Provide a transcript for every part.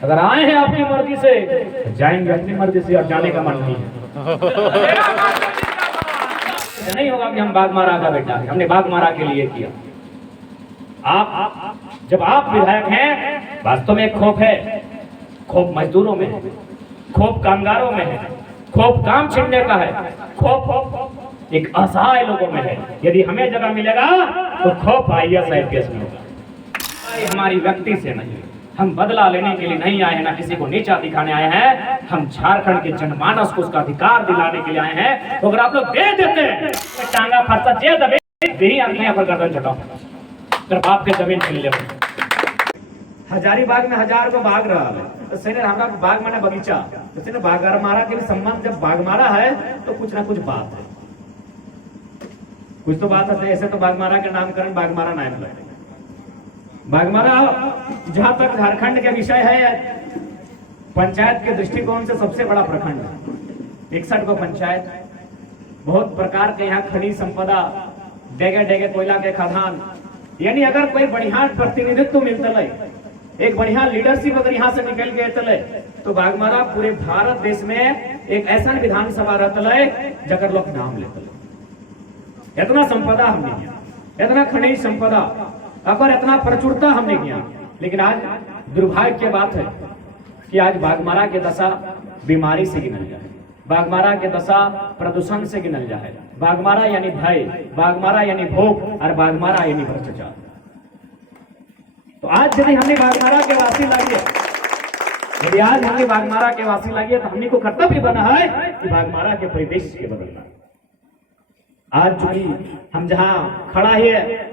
अगर आए हैं आपकी मर्जी से तो जाएंगे अपनी मर्जी से, और जाने का मन नहीं है। नहीं होगा कि हम बाघमारा का बेटा, हमने बाघमारा के लिए किया। आप जब आप विधायक हैं, वास्तव में खौफ है, खौफ मजदूरों में, खौफ कामगारों में है, खौफ काम छीनने का है, खौफ एक असहाय लोगों में है। यदि हमें जगह मिलेगा तो खौफ IAS IPS में होगा। हमारी व्यक्ति से नहीं, हम बदला लेने के लिए नहीं आए हैं, ना किसी को नीचा दिखाने आए हैं। हम झारखंड के जनमानस को उसका अधिकार दिलाने के लिए आए हैं। तो अगर आप लोग दे देते हैं टांगा फरसा जे दबे यही आंखें पर गर्दन चटाओ, सिर्फ आपके जमीन छीन ले। हजारीबाग में 1000 को बाघ रहा है, तो सेने हमरा बाघ माने बगीचा, तो सेने बाघमारा के संबंध जब बाघमारा है तो कुछ ना कुछ बात है, कुछ तो बात है। ऐसे तो बाघमारा के नामकरण बाघमारा नाम है। बाघमारा जहां तक झारखंड के विषय है, पंचायत के दृष्टिकोण से सबसे बड़ा प्रखंड है। 61 को पंचायत, बहुत प्रकार के यहाँ खनिज संपदा, डेगे डेगे कोयला के खदान, यानी अगर कोई बढ़िया प्रतिनिधित्व मिलता है, एक बढ़िया लीडरशिप अगर यहाँ से निकल गए तले, तो बाघमारा पूरे भारत देश में एक ऐसा विधानसभा रहता है जगह लोग नाम लेते। इतना संपदा हमने किया, इतना खनिज संपदा, अगर इतना प्रचुरता हमने किया, लेकिन आज दुर्भाग्य की बात है कि आज बाघमारा के दशा बीमारी से गिनल जाए, बाघमारा के दशा प्रदूषण से गिनल जाए। बाघमारा यानी भय, बाघमारा यानी भूख, और बाघमारा यानी भ्रष्टाचार। तो आज यदि हमने बाघमारा के वासी लगे, यदि आज हमने बाघमारा के वासी लगे, तो हमने को कर्तव्य बना है कि बाघमारा के परिवेश के बदलना। आज चूंकि हम जहां खड़ा है,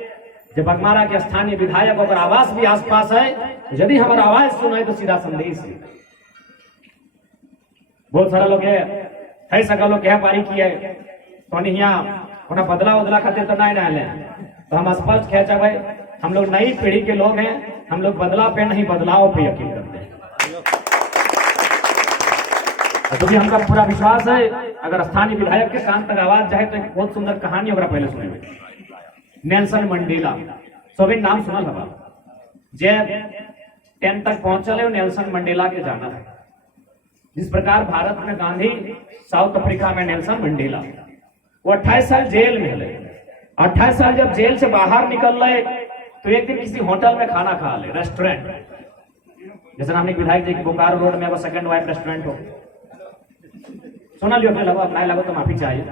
जब बाघमारा के स्थानीय विधायक और आवास भी आसपास है, यदि हमारा आवाज सुनाए तो सीधा संदेश है। बहुत सारा लोग है सका लोग क्या पारी की है, तो यहाँ बदला उदला खातिर तो नहीं डाले, तो हम स्पष्ट कह चाहे हम लोग नई पीढ़ी के लोग हैं, हम लोग बदला पे नहीं बदलाव पे यकीन करते हैं। तो भी हमका पूरा विश्वास है, अगर स्थानीय विधायक के कान तक आवाज जाए तो एक बहुत सुंदर कहानी होगा, पहले सुनेंगे। नेल्सन मंडेला, सभी नाम सुनल हवा, जब 10 तक पहुंचल नेल्सन मंडेला के जाना है। जिस प्रकार भारत में गांधी, साउथ अफ्रीका में नेल्सन मंडेला, वो 28 साल जेल में है। 28 साल जब जेल से बाहर निकल रहे, तो एक दिन किसी होटल में खाना खा ले, रेस्टोरेंट, जैसे हमने विधायक जी बोकारो रोड में वो सेकंड वाइफ रेस्टोरेंट हो, सुना लियो, अपना लगो तो माफी चाहिए।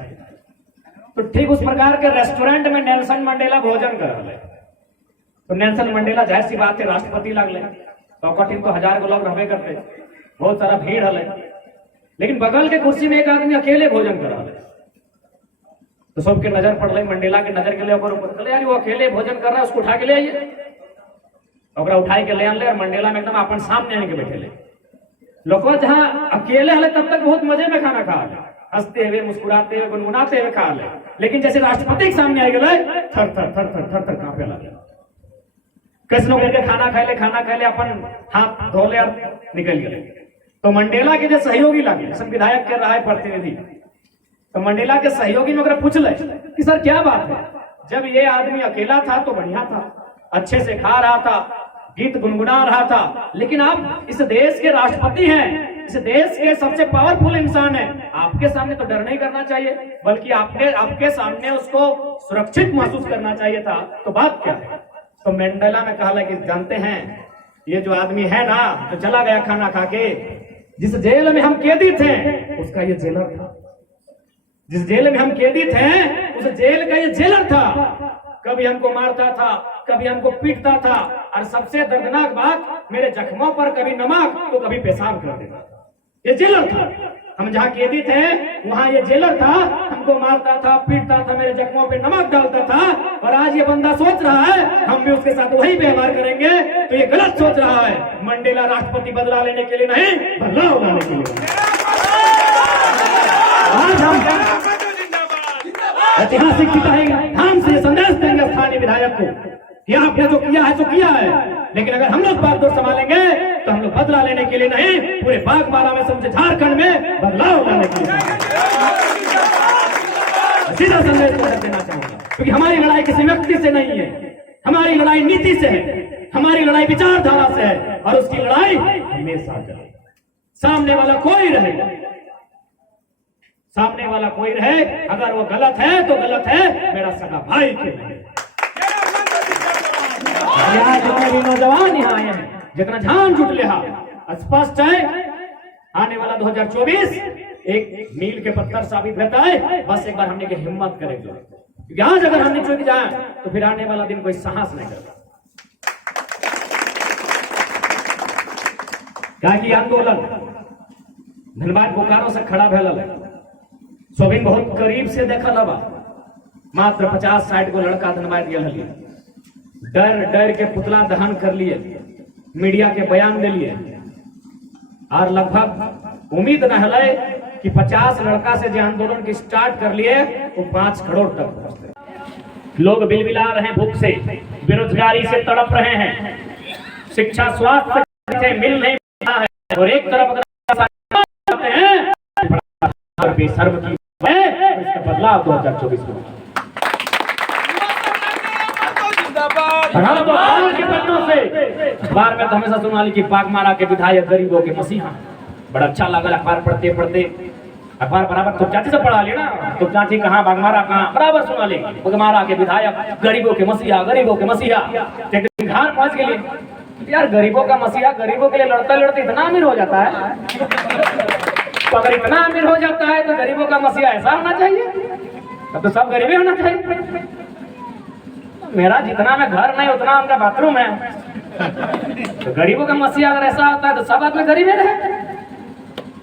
तो ठीक उस प्रकार के रेस्टोरेंट में नेल्सन मंडेला भोजन कर रहे, तो नेल्सन मंडेला जाहिर सी बात है राष्ट्रपति लगले, तो कठिन तो 1000 को लोग रहबे करते, बहुत सारा भीड़ हले, लेकिन बगल के कुर्सी में एक आदमी अकेले भोजन कर रहा है। तो सबके नजर पड़ रही, मंडेला के नजर के लिए ऊपर, यार वो अकेले भोजन कर रहा है, उसको उठा के ले आइए। उठाई के ले आने, और मंडेला में एकदम अपन सामने आने के बैठे ले। लोग जहाँ अकेले हले तब तक बहुत मजे में खाना खा ले, हंसते हुए, मुस्कुराते हुए, गुनगुनाते हुए खा ले, लेकिन जैसे राष्ट्रपति के सामने आ गए, थर थर थर थर थर थर कांपे लगे। कैसे लोग खाना खाए ले, अपन हाथ धो ले और निकल गए। तो मंडेला के जो सहयोगी लगे, सब विधायक के रहा है प्रतिनिधि, तो मंडेला के सहयोगी में अगर पूछ ले कि सर क्या बात है, जब ये आदमी अकेला था तो बढ़िया था, अच्छे से खा रहा था, गीत गुनगुना रहा था, लेकिन आप इस देश के राष्ट्रपति हैं, इस देश के सबसे पावरफुल इंसान हैं, आपके सामने तो डर नहीं करना चाहिए, बल्कि आपके सामने उसको सुरक्षित महसूस करना चाहिए था। तो बात क्या है? तो मंडेला ने कहा कि जानते हैं ये जो आदमी है ना, तो चला गया खाना खा के, जिस जेल में हम कैदी थे उसका ये जेलर था, जिस जेल में हम कैदी थे उस जेल का ये जेलर था। कभी हमको मारता था, कभी हमको पीटता था, और सबसे दर्दनाक बात, मेरे जख्मों पर कभी नमक तो कभी पेशाब कर देता। ये जेलर था। हम जहाँ कैदी थे वहां ये जेलर था, हमको मारता था, पीटता था, मेरे जख्मों पे नमक डालता था। और आज ये बंदा सोच रहा है हम भी उसके साथ वही व्यवहार करेंगे, तो ये गलत सोच रहा है। मंडेला राष्ट्रपति बदला लेने के लिए नहीं, बदलाव लाने के लिए। आज हम ऐतिहासिक हम से संदेश देंगे स्थानीय विधायक को कि आपने जो किया है सो किया है, लेकिन अगर हम लोग बात समझेंगे तो हम लोग बदला लेने के लिए नहीं, पूरे बाघमारा में समझे झारखंड में बदलाव लाने के लिए सीधा संदेश देना चाहूंगा। क्योंकि हमारी लड़ाई किसी व्यक्ति से नहीं है, हमारी लड़ाई नीति से है, हमारी लड़ाई विचारधारा से है और उसकी लड़ाई हमेशा चले। सामने वाला कोई रहे, सामने वाला कोई रहे, अगर वो गलत है तो गलत है, मेरा सगा भाई क्यों नहीं। जितने भी नौजवान यहाँ आए हैं, जितना झान जुट लिया, स्पष्ट है आने वाला 2024 एक मील के पत्थर साबित रहता है। बस एक बार हमने की हिम्मत करेंगे, क्योंकि आज अगर हमने चुक जाए तो फिर आने वाला दिन कोई साहस नहीं करता। क्या कि आंदोलन धनबाद बोकारो से खड़ा भेल है, सोबिन बहुत करीब से देखल हवा। मात्र 50-60 को लड़का धनबाद गए, डर डर के पुतला दहन कर लिए, मीडिया के बयान दे लिए, और लगभग उम्मीद न है कि 50 लड़का से जो आंदोलन की स्टार्ट कर लिए वो 5 करोड़ तक पहुंचते। लोग बिलबिला रहे हैं भूख से, बेरोजगारी से तड़प रहे हैं, शिक्षा स्वास्थ्य से मिल नहीं रहा है, और एक तरफ अगर हैं बेशर्म की इसका बदलाव 2024 में अखबार में तो हमेशा सुना ली कि बागमारा के विधायक गरीबों के मसीहा। बड़ा अच्छा लगा अखबार पढ़ते पढ़ते, अखबार बराबर तो चाची से पढ़ा ली ना, तो चाची कहाँ बागमारा कहाँ बराबर सुना ली, बागमारा के विधायक गरीबों के मसीहा, गरीबों के मसीहा। घर पहुंच गए, यार गरीबों का मसीहा गरीबों के लिए लड़ते लड़ते इतना अमीर हो जाता है, तो अगर इतना अमीर हो जाता है तो गरीबों का मसीहा ऐसा होना चाहिए, तब तो सब गरीबी होना चाहिए। मेरा जितना में घर नहीं उतना उनका बाथरूम है, तो गरीबों का मसीहा अगर ऐसा होता है तो सब आदमी गरीब रहे।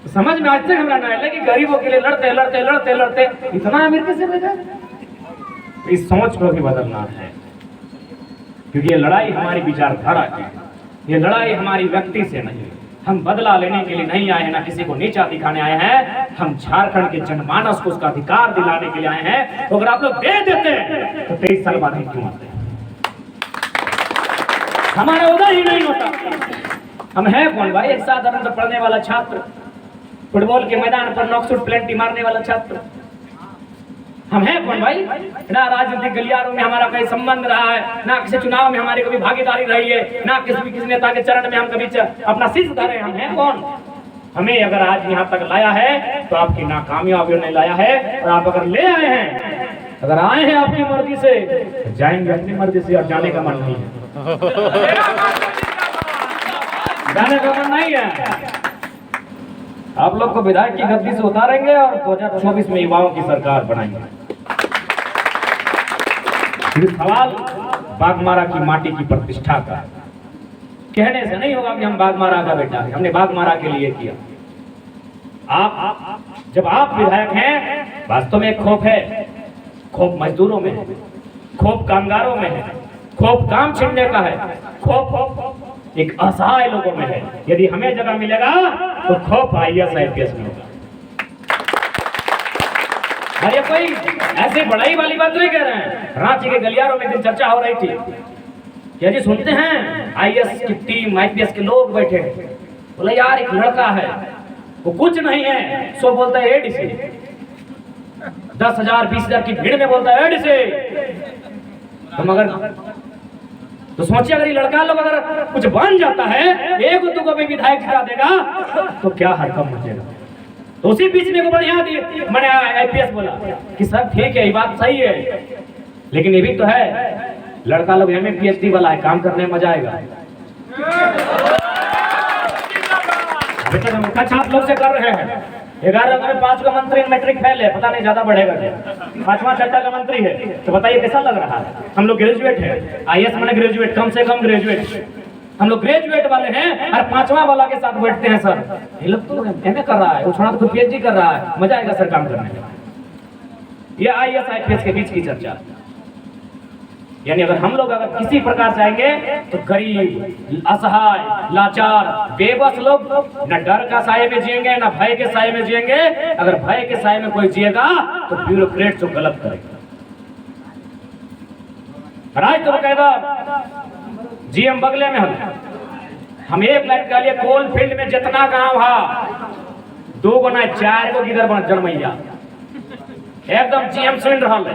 तो समझ में आज तक हमारा ना है कि गरीबों के लिए लड़ते लड़ते लड़ते लड़ते इतना अमीर कैसे हो जाए। इस सोच को भी बदलना है, क्योंकि ये लड़ाई हमारी विचारधारा की, ये लड़ाई हमारी व्यक्ति से नहीं। हम बदला लेने के लिए नहीं आए हैं, ना किसी को नीचा दिखाने आए हैं। हम झारखंड के जनमानस को उसका अधिकार दिलाने के लिए आए हैं। तो अगर आप लोग दे देते हैं तो 23 साल बाद क्यों आते? हमारा उधर ही नहीं होता। हम है कौन भाई? एक साधारण से पढ़ने वाला छात्र, फुटबॉल के मैदान पर नॉकशॉट प्लेंटी मारने वाला छात्र। हम हैं कौन भाई? ना राजनीतिक गलियारों में हमारा कोई संबंध रहा है, ना किसी चुनाव में हमारी कभी भागीदारी रही है, ना किसी नेता के चरण में हम कभी अपना शीश धरे। हम हैं कौन? हमें अगर आज यहाँ तक लाया है तो आपकी नाकामयाबियों ने लाया है, और आप अगर ले आए हैं, अगर आए हैं आपकी मर्जी से, तो जाएंगे अपनी मर्जी से, और जाने का मन नहीं है। जाने का मन नहीं है। आप लोग को विधायक की गद्दी से उतारेंगे और 2024 में युवाओं की सरकार बनाएंगे। फिर सवाल बागमारा की माटी की प्रतिष्ठा का, कहने से नहीं होगा कि हम बागमारा का बेटा है, हमने बागमारा के लिए किया। आप जब आप विधायक हैं, वास्तव में खौफ है, खौफ मजदूरों में है, खौफ कामगारों में है, खौफ काम छीनने का है, खौफ एक असहाय लोगों में है। यदि हमें जगह मिलेगा तो खौफ IAS IPS में होगा। अरे कोई ऐसी बड़ाई वाली बात नहीं कह रहे हैं। रांची के गलियारों में दिन चर्चा हो रही थी, क्या जी सुनते हैं IAS की टीम, IPS के लोग बैठे, बोले यार एक लड़का है, वो कुछ नहीं है, सो बोलता है ADC, 10,000 20,000 की भीड़ में बोलता है ADC। तो मगर तो सोचिए अगर ये लड़का लोग अगर कुछ बन जाता है, एक दुगो में विधायक जिता देगा, तो क्या हरकत मचेगा। तो उसी बीच में को बढ़िया मैंने IPS बोला कि सर ठीक है, ये बात सही है, लेकिन ये भी तो है लड़का लोग MA PhD वाला है, काम करने में मजा आएगा। अभी तक हम कच्छ आप लोग से कर रहे हैं, 11 में 5 का मंत्री मैट्रिक फेल है, पता नहीं ज्यादा बढ़ेगा क्या, 5वां 6वां का मंत्री है, तो बताइए कैसा लग रहा है। हम लोग ग्रेजुएट है, IAS मैंने ग्रेजुएट, कम से कम ग्रेजुएट, हम लोग ग्रेजुएट वाले हैं, और 5वां वाला के साथ बैठते हैं। सर ये लोग तो MA कर रहा है, वो छोड़ा तो PhD कर रहा है, मजा आएगा सर काम करने में। ये IAS IPS के बीच की चर्चा। यानी अगर हम लोग अगर किसी प्रकार से आएंगे तो गरीब, असहाय, लाचार, बेबस लोग न डर का साये में जिएंगे, न भय के साये में जिएंगे। अगर भय के साये में कोई जिएगा तो ब्यूरोक्रेट जो गलत करेगा। राज तो कहता GM बगले में हम एक लाइन का लिए कोल फील्ड में जितना गांव है 2 गुना 4 गो गिदर बन जनमैया, एकदम GM सुन रहा है।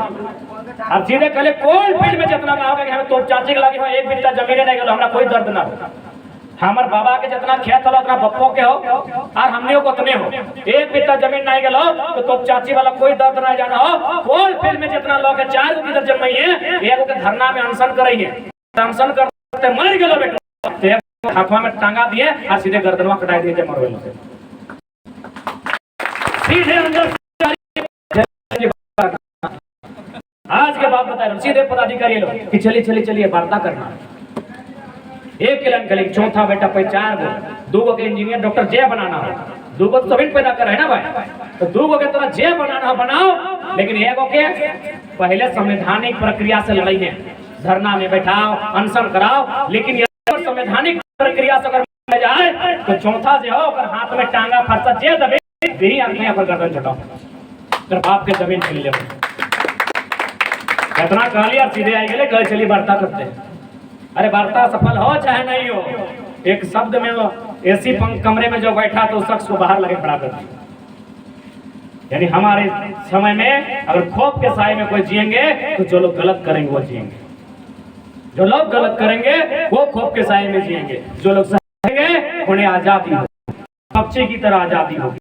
अब सीधे कहले कोल फील्ड में जितना गाँव के हमें तोप चाची के लगी एक बिट्टा जमीन नहीं गलो, हमरा कोई दर्द ना हो। हमार बाबा के जितना खेत हो उतना बप्पो के हो और हमने को उतने हो। एक बिट्टा जमीन नहीं गलो तो तोप चाची वाला कोई दर्द नहीं जाना हो। कोल फील्ड में जितना लोग है 4 की दर्जन में है, एक के धरना में अनशन करेंगे, अनशन करते मर गलो बेटा, हाथवा में टांगा दिए और सीधे गर्दनवा कटाई दिए मरवे से सीधे अंदर। आज के बाद बता रहा सीधे पदाधिकारी लोग कि चलिए वार्ता करना। एक के लिए चौथा बेटा पे 4 गो, 2 गो के इंजीनियर डॉक्टर जे बनाना हो, 2 गो तो सभी पैदा कर है ना भाई, तो 2 गो के तरह जे बनाना हो बनाओ, लेकिन एगो के पहले संवैधानिक प्रक्रिया से लड़ाई है, धरना में बैठाओ, अनशन कराओ, लेकिन संवैधानिक प्रक्रिया से अगर जाए तो चौथा जो हो अगर हाथ में टांगा फरसा जे दबे यही आदमी पर गर्दन छटाओ, फिर बाप के जमीन मिल ले इतना कह लिया सीधे आई गए कल चलिए वार्ता करते हैं। अरे वार्ता सफल हो चाहे नहीं हो, एक शब्द में वो एसी कमरे में जो बैठा तो उस शख्स को बाहर लगे खड़ा कर दिया। यानी हमारे समय में अगर खौफ के साए में कोई जिएंगे तो जो लोग गलत करेंगे वो जिएंगे, जो लोग गलत करेंगे वो खौफ के साए में जिएंगे, जो लोग सहेंगे उन्हें आजादी होगी, पक्षी की तरह आजादी होगी,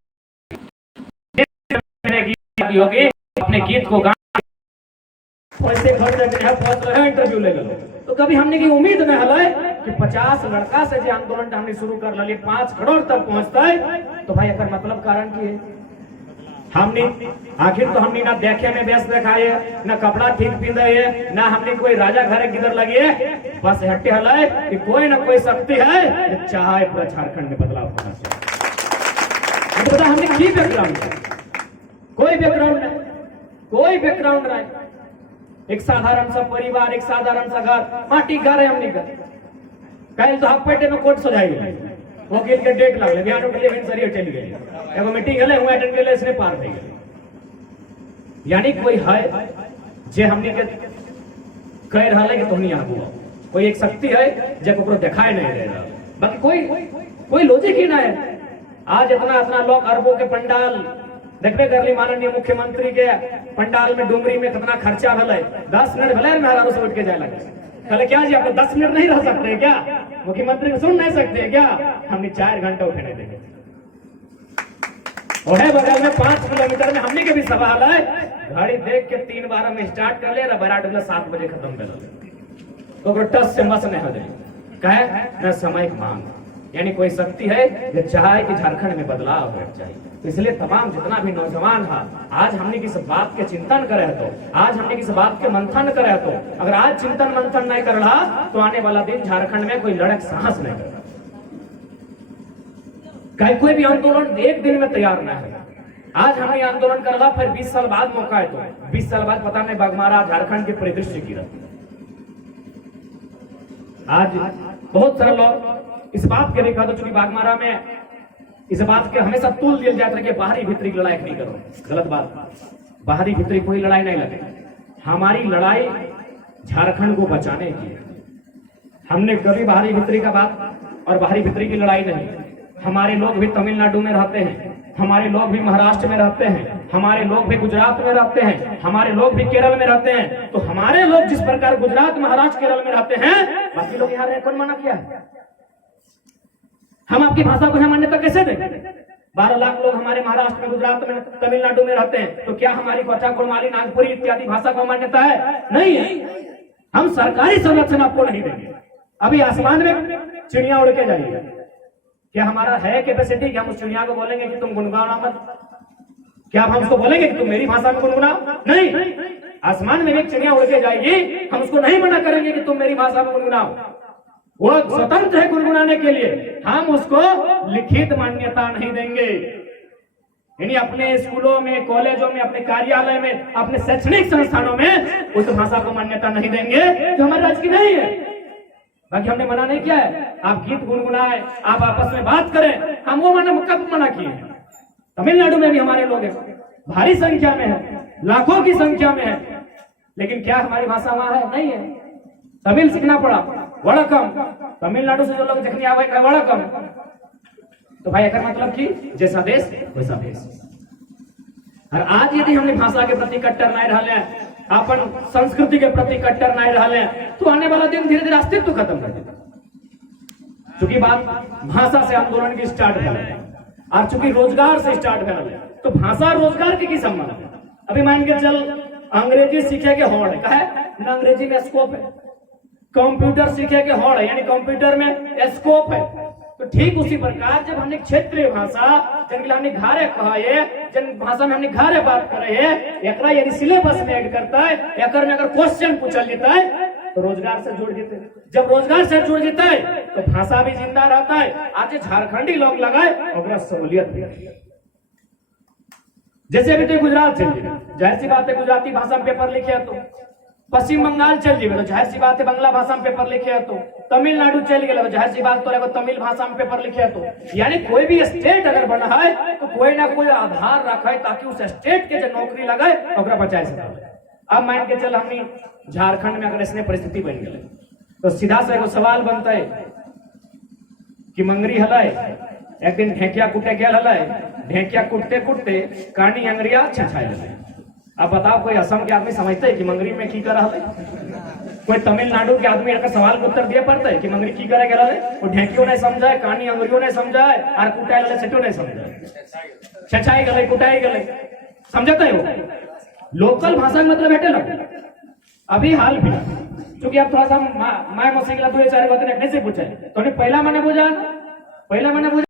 अपने गीत को इंटरव्यू ले लो। तो कभी हमने की उम्मीद न हल कि 50 लड़का से जो आंदोलन हमने शुरू कर लिया 5 करोड़ तक पहुंचता है, तो भाई अगर मतलब कारण की है हमने आखिर तो हमने ना देखे में व्यस्त दिखाए, ना कपड़ा ठीक पहने, ना हमने कोई राजा घरे किधर लगे, बस हट्टे हल कि कोई ना कोई शक्ति है चाहे पूरा झारखंड में बदलाव होना चाहिए। तो हमने की बैकग्राउंड है, कोई बैकग्राउंड नहीं, कोई बैकग्राउंड नहीं, एक साधारण सा परिवार, एक साधारण सा घर, माटी घर है हमने घर। कल तो हाफ पेटे में कोट सजाई वकील के डेट लगले बिहान उठले सरी अटेंड गए एगो मीटिंग हले हुआ अटेंड केले इसने पार नहीं गए। यानी कोई है जे हमने के कह रहा है कि तुम यहाँ हुआ, कोई एक शक्ति है जब ओकरो दिखाई नहीं दे रहा, बाकी कोई लॉजिक ही ना है। आज इतना लोग अरबों के पंडाल देखबे कर ली, माननीय मुख्यमंत्री के पंडाल में डुमरी में कितना खर्चा भले 10 मिनट भले मेहरारू से उठ के जाए लगे, कहले क्या जी आप 10 मिनट नहीं रह सकते क्या, मुख्यमंत्री को सुन नहीं सकते क्या, हमने 4 घंटे उठने देंगे। और है बगल में 5 किलोमीटर में हमने के भी सवाल है, घड़ी देख के 3 बार में स्टार्ट कर ले बराट में 7 बजे खत्म कर ले, तो टस से मस नहीं हो जाए कहे न समय की मांग। यानी कोई शक्ति है जो चाहे कि झारखंड में बदलाव हो चाहिए। तो इसलिए तमाम जितना भी नौजवान है आज हमने किस बात के चिंतन करे, तो आज हमने किस बात के मंथन करे, तो अगर आज चिंतन मंथन नहीं कर रहा तो आने वाला दिन झारखंड में कोई लड़क साहस नहीं कर रहा, कोई भी आंदोलन एक दिन में तैयार नहीं है। आज हमें आंदोलन कर रहा, फिर 20 साल बाद मौका है, तो 20 साल बाद पता नहीं बाघमारा झारखंड के परिदृश्य की रहती। आज बहुत सारे लोग इस बात के देखा, तो चूंकि बाघमारा में इस बात के हमेशा तुल दिया जाता है कि बाहरी भीतरी की लड़ाई नहीं करो, गलत बात, बाहरी भीतरी कोई लड़ाई नहीं लगे। हमारी लड़ाई झारखंड को बचाने की, हमने कभी बाहरी भीतरी का बात और बाहरी भीतरी की लड़ाई नहीं। हमारे लोग भी तमिलनाडु में रहते हैं, हमारे लोग भी महाराष्ट्र में रहते हैं, हमारे लोग भी गुजरात में रहते हैं, हमारे लोग भी केरल में रहते हैं। तो हमारे लोग जिस प्रकार गुजरात महाराष्ट्र केरल में रहते हैं, बाकी लोग यहाँ कौन मना किया है? हम आपकी भाषा को मान्यता कैसे दें? 12 लाख लोग हमारे महाराष्ट्र में, गुजरात में, तमिलनाडु में रहते हैं, तो क्या हमारी कोटा, कुड़माली, नागपुरी इत्यादि भाषा को मान्यता है? नहीं है। हम सरकारी संरक्षण आपको नहीं देंगे। अभी आसमान में चिड़िया उड़ के जाइए, क्या हमारा है कैपेसिटी कि हम उस चिड़िया को बोलेंगे कि तुम गुनगुनाओ मत? क्या हम उसको बोलेंगे कि तुम मेरी भाषा में गुनगुनाओ? नहीं। आसमान में एक चिड़िया उड़ के जाएगी, हम उसको नहीं मना करेंगे कि तुम मेरी भाषा में गुनगुनाओ, वो स्वतंत्र है गुनगुनाने के लिए, हम उसको लिखित मान्यता नहीं देंगे। यानी अपने स्कूलों में, कॉलेजों में, अपने कार्यालय में, अपने शैक्षणिक संस्थानों में उस भाषा को मान्यता नहीं देंगे जो हमारे राज्य की नहीं है। बाकी हमने मना नहीं किया है, आप गीत गुनगुनाए, आप आपस में बात करें, हम वो कब मना किए हैं? तमिलनाडु में भी हमारे लोग हैं, भारी संख्या में है, लाखों की संख्या में है, लेकिन क्या हमारी भाषा वहां है? नहीं है। तमिल सीखना पड़ा, वड़कम, तमिलनाडु से जो लोग देखने आवे वड़कम। तो भाई एक मतलब कि जैसा देश वैसा भेष। और आज यदि हमने भाषा के प्रति कट्टर नहीं रहा अपन संस्कृति के प्रति कट्टर नहीं रहे तो आने वाला दिन धीरे धीरे अस्तित्व खत्म कर देगा। चूंकि बात भाषा से आंदोलन की स्टार्ट कर और चूंकि रोजगार से स्टार्ट कर तो भाषा रोजगार के की संबंध है। अभी मान के चल अंग्रेजी सीखे के होड़ है, कहे ना अंग्रेजी में स्कोप है, कंप्यूटर सीखे के होड़ है यानी कंप्यूटर में स्कोप है। तो ठीक उसी प्रकार जब हमने क्षेत्रीय भाषा जिनके हमने घारे कहा है, जिन भाषा में हमने घारे बात करे है, एकरा यदि सिलेबस में ऐड करता है, एकर में अगर क्वेश्चन पूछल जाता है तो रोजगार से जुड़ जाते हैं। जब रोजगार से जुड़ जाता है तो भाषा भी जिंदा रहता है। आज झारखंडी लोग लगाए और सहूलियत भी। जैसे अभी तो गुजरात चल जाए, जाहिर सी बात है गुजराती भाषा में पेपर लिखे तो, पश्चिम बंगाल चल जाए तो जाहिर सी बात है बांग्ला भाषा में पेपर लिखे तो, तमिलनाडु चल गए तो जाहिर सी बात तो तमिल भाषा में पेपर लिखे तो। यानी कोई भी स्टेट अगर बना है तो कोई ना कोई आधार रखा है ताकि उस स्टेट के जो नौकरी लगाए और बचाए सके। अब मान के चल हमने झारखंड में अगर ऐसी परिस्थिति बन गई तो सीधा से एगो सवाल बनता है कि मंगरी हलाय एक दिन ढेकिया कुटे गेल हलाय, ढेकिया कुटते कुटते कानी अंगरिया छछाए हलाय। अब बताओ कोई असम के आदमी समझते है कि मंगरी में की कर रहा है? कोई तमिलनाडु के आदमी अगर सवाल का उत्तर दिए पड़ता है कि मंगरी की करे गेला है? वो ढेकियो नहीं समझाए, कानी अंगरियो नहीं समझाए और कुटाए गले सेटो नहीं समझाए, छछाए गले कुटाए गले समझते है वो लोकल भाषा में मतलब बैठे लगे। अभी हाल भी क्योंकि अब थोड़ा सा माय मौसी के लिए 2-4 बातें रखने से पूछा है तो पहला मैंने बोझा